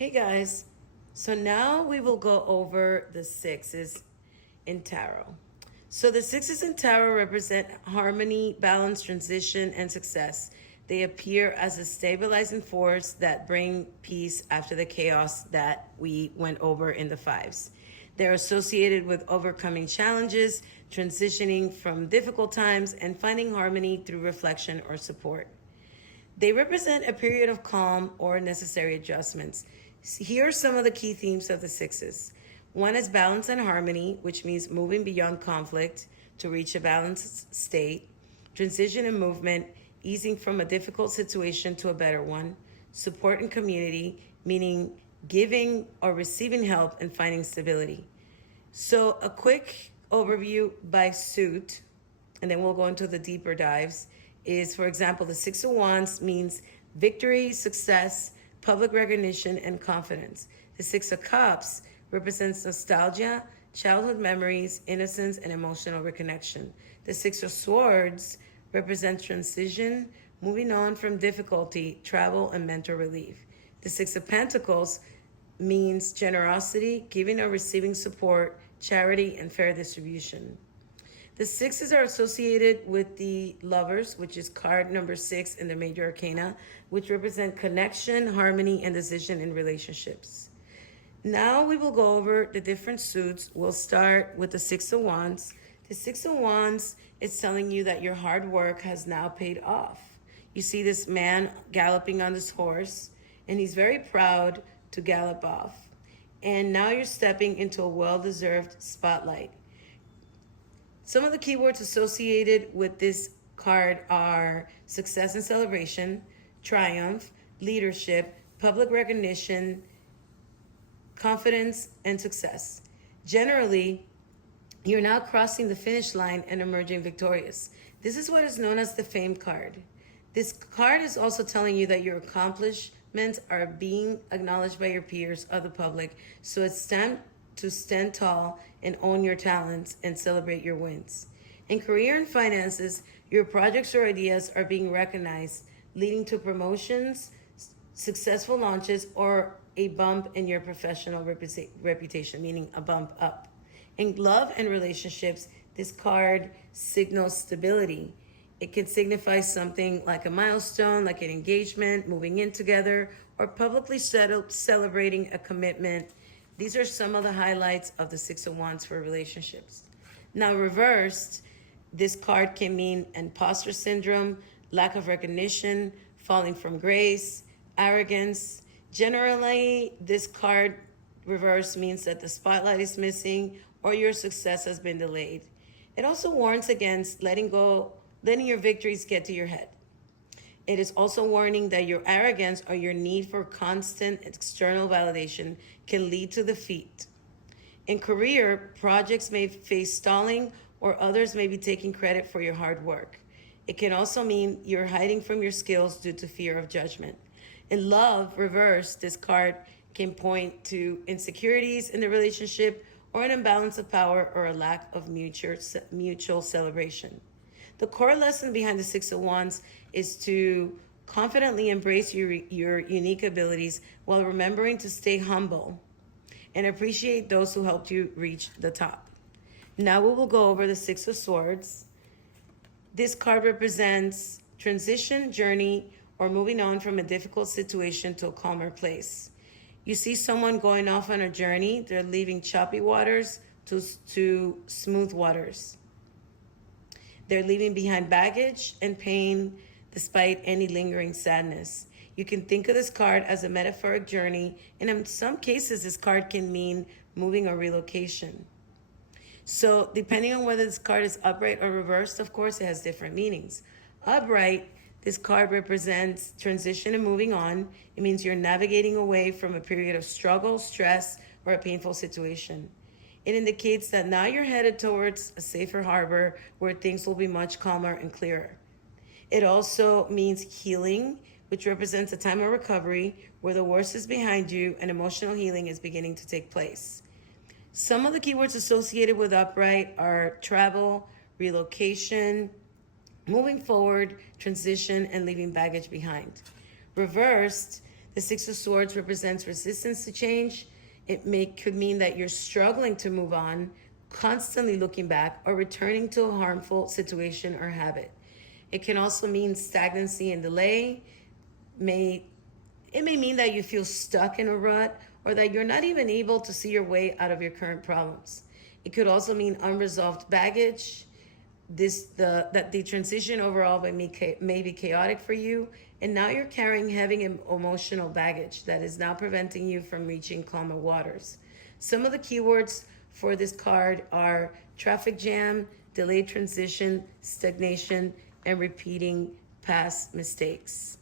Hey guys, so now we will go over the sixes in tarot. So the sixes in tarot represent harmony, balance, transition, and success. They appear as a stabilizing force that bring peace after the chaos that we went over in the fives. They're associated with overcoming challenges, transitioning from difficult times, and finding harmony through reflection or support. They represent a period of calm or necessary adjustments. Here are some of the key themes of the sixes. One is balance and harmony, which means moving beyond conflict to reach a balanced state. Transition and movement, easing from a difficult situation to a better one. Support and community, meaning giving or receiving help and finding stability. So, a quick overview by suit, and then we'll go into the deeper dives, is, for example, the Six of Wands means victory, success, public recognition, and confidence. The Six of Cups represents nostalgia, childhood memories, innocence, and emotional reconnection. The Six of Swords represents transition, moving on from difficulty, travel, and mental relief. The Six of Pentacles means generosity, giving or receiving support, charity, and fair distribution. The sixes are associated with the lovers, which is card number 6 in the major arcana, which represent connection, harmony, and decision in relationships. Now we will go over the different suits. We'll start with the Six of Wands. The Six of Wands is telling you that your hard work has now paid off. You see this man galloping on this horse, and he's very proud to gallop off. And now you're stepping into a well-deserved spotlight. Some of the keywords associated with this card are success and celebration, triumph, leadership, public recognition, confidence, and success. Generally, you're now crossing the finish line and emerging victorious. This is what is known as the fame card. This card is also telling you that your accomplishments are being acknowledged by your peers or the public, so it's time to stand tall and own your talents and celebrate your wins. In career and finances, your projects or ideas are being recognized, leading to promotions, successful launches, or a bump in your professional reputation, meaning a bump up. In love and relationships, this card signals stability. It could signify something like a milestone, like an engagement, moving in together, or publicly celebrating a commitment. These are some of the highlights of the Six of Wands for relationships. Now, reversed, this card can mean imposter syndrome, lack of recognition, falling from grace, arrogance. Generally, this card reversed means that the spotlight is missing or your success has been delayed. It also warns against letting your victories get to your head. It is also warning that your arrogance or your need for constant external validation can lead to defeat. In career, projects may face stalling or others may be taking credit for your hard work. It can also mean you're hiding from your skills due to fear of judgment. In love, reverse, this card can point to insecurities in the relationship or an imbalance of power or a lack of mutual celebration. The core lesson behind the Six of Wands is to confidently embrace your unique abilities while remembering to stay humble and appreciate those who helped you reach the top. Now we will go over the Six of Swords. This card represents transition, journey, or moving on from a difficult situation to a calmer place. You see someone going off on a journey. They're leaving choppy waters to smooth waters. They're leaving behind baggage and pain despite any lingering sadness. You can think of this card as a metaphoric journey, and in some cases, this card can mean moving or relocation. So, depending on whether this card is upright or reversed, of course, it has different meanings. Upright, this card represents transition and moving on. It means you're navigating away from a period of struggle, stress, or a painful situation. It indicates that now you're headed towards a safer harbor where things will be much calmer and clearer. It also means healing, which represents a time of recovery where the worst is behind you and emotional healing is beginning to take place. Some of the keywords associated with upright are travel, relocation, moving forward, transition, and leaving baggage behind. Reversed, The Six of Swords represents resistance to change. Could mean that you're struggling to move on, constantly looking back, or returning to a harmful situation or habit. It can also mean stagnancy and delay. May It may mean that you feel stuck in a rut or that you're not even able to see your way out of your current problems. It could also mean unresolved baggage. That the transition overall may be chaotic for you, and now you're carrying heavy emotional baggage that is now preventing you from reaching calmer waters. Some of the keywords for this card are traffic jam, delayed transition, stagnation, and repeating past mistakes.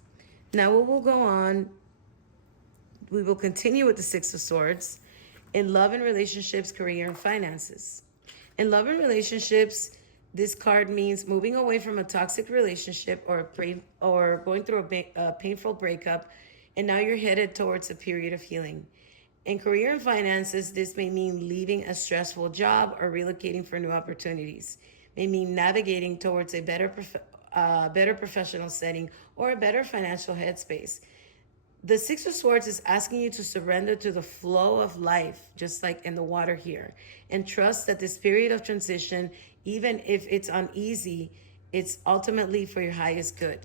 Now we will go on. We will continue with the Six of Swords in love and relationships, career, and finances. In love and relationships, this card means moving away from a toxic relationship or going through a painful breakup, and now you're headed towards a period of healing. In career and finances, this may mean leaving a stressful job or relocating for new opportunities. May mean navigating towards a better professional setting or a better financial headspace. The Six of Swords is asking you to surrender to the flow of life, just like in the water here, and trust that this period of transition, even if it's uneasy, it's ultimately for your highest good.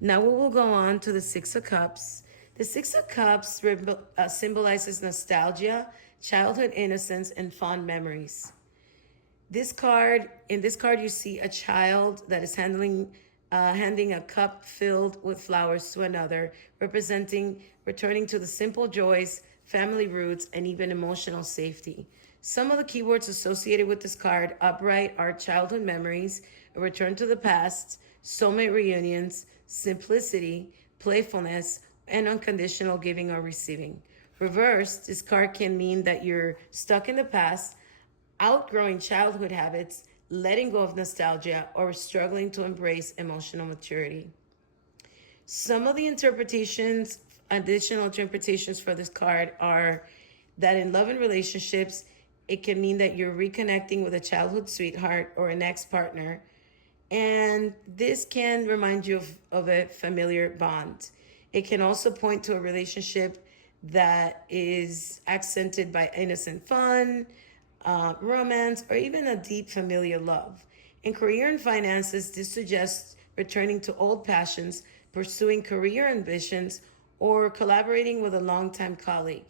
Now we will go on to the Six of Cups. The Six of Cups symbolizes nostalgia, childhood innocence, and fond memories. In this card, you see a child that is handing a cup filled with flowers to another, representing returning to the simple joys, family roots, and even emotional safety. Some of the keywords associated with this card upright are childhood memories, a return to the past, soulmate reunions, simplicity, playfulness, and unconditional giving or receiving. Reversed, this card can mean that you're stuck in the past, outgrowing childhood habits, letting go of nostalgia, or struggling to embrace emotional maturity. Some of the additional interpretations for this card are that in love and relationships, it can mean that you're reconnecting with a childhood sweetheart or an ex-partner, and this can remind you of a familiar bond. It can also point to a relationship that is accented by innocent fun, romance, or even a deep familial love. In career and finances, this suggests returning to old passions, pursuing career ambitions, or collaborating with a longtime colleague.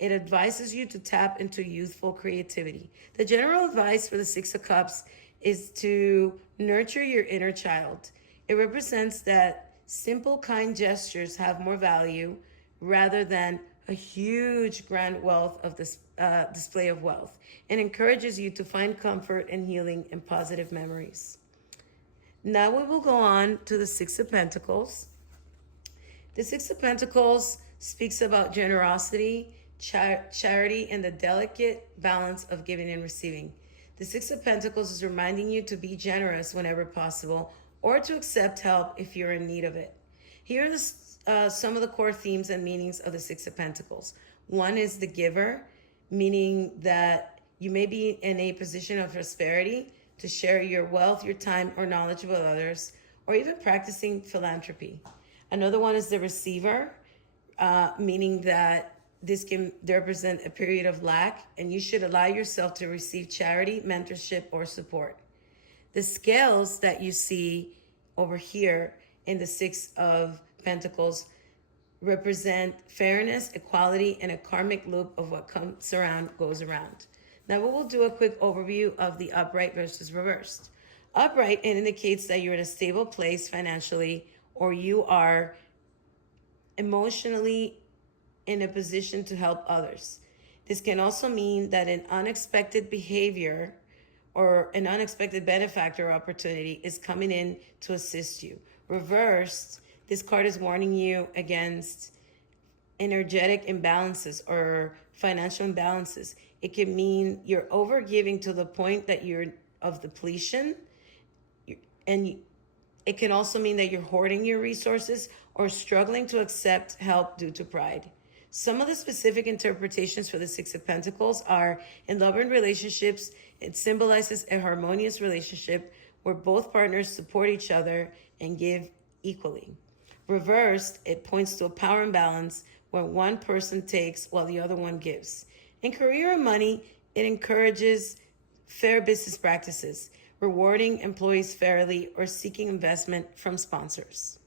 It advises you to tap into youthful creativity. The general advice for the Six of Cups is to nurture your inner child. It represents that simple, kind gestures have more value rather than a huge grand wealth of this display of wealth, and encourages you to find comfort and healing in positive memories. Now we will go on to the Six of Pentacles. The Six of Pentacles speaks about generosity, charity, and the delicate balance of giving and receiving. The Six of Pentacles is reminding you to be generous whenever possible, or to accept help if you're in need of it. Here are some of the core themes and meanings of the Six of Pentacles. One is the giver, meaning that you may be in a position of prosperity to share your wealth, your time, or knowledge with others, or even practicing philanthropy. Another one is the receiver, meaning that this can represent a period of lack, and you should allow yourself to receive charity, mentorship, or support. The scales that you see over here in the Six of Pentacles represent fairness, equality, and a karmic loop of what comes around goes around. Now we will do a quick overview of the upright versus reversed. Upright, it indicates that you're in a stable place financially, or you are emotionally in a position to help others. This can also mean that an unexpected behavior or an unexpected benefactor or opportunity is coming in to assist you. Reversed, this card is warning you against energetic imbalances or financial imbalances. It can mean you're overgiving to the point that you're of depletion, and it can also mean that you're hoarding your resources or struggling to accept help due to pride. Some of the specific interpretations for the Six of Pentacles are in love and relationships. It symbolizes a harmonious relationship where both partners support each other and give equally. Reversed, it points to a power imbalance where one person takes while the other one gives. In career and money, it encourages fair business practices, rewarding employees fairly or seeking investment from sponsors.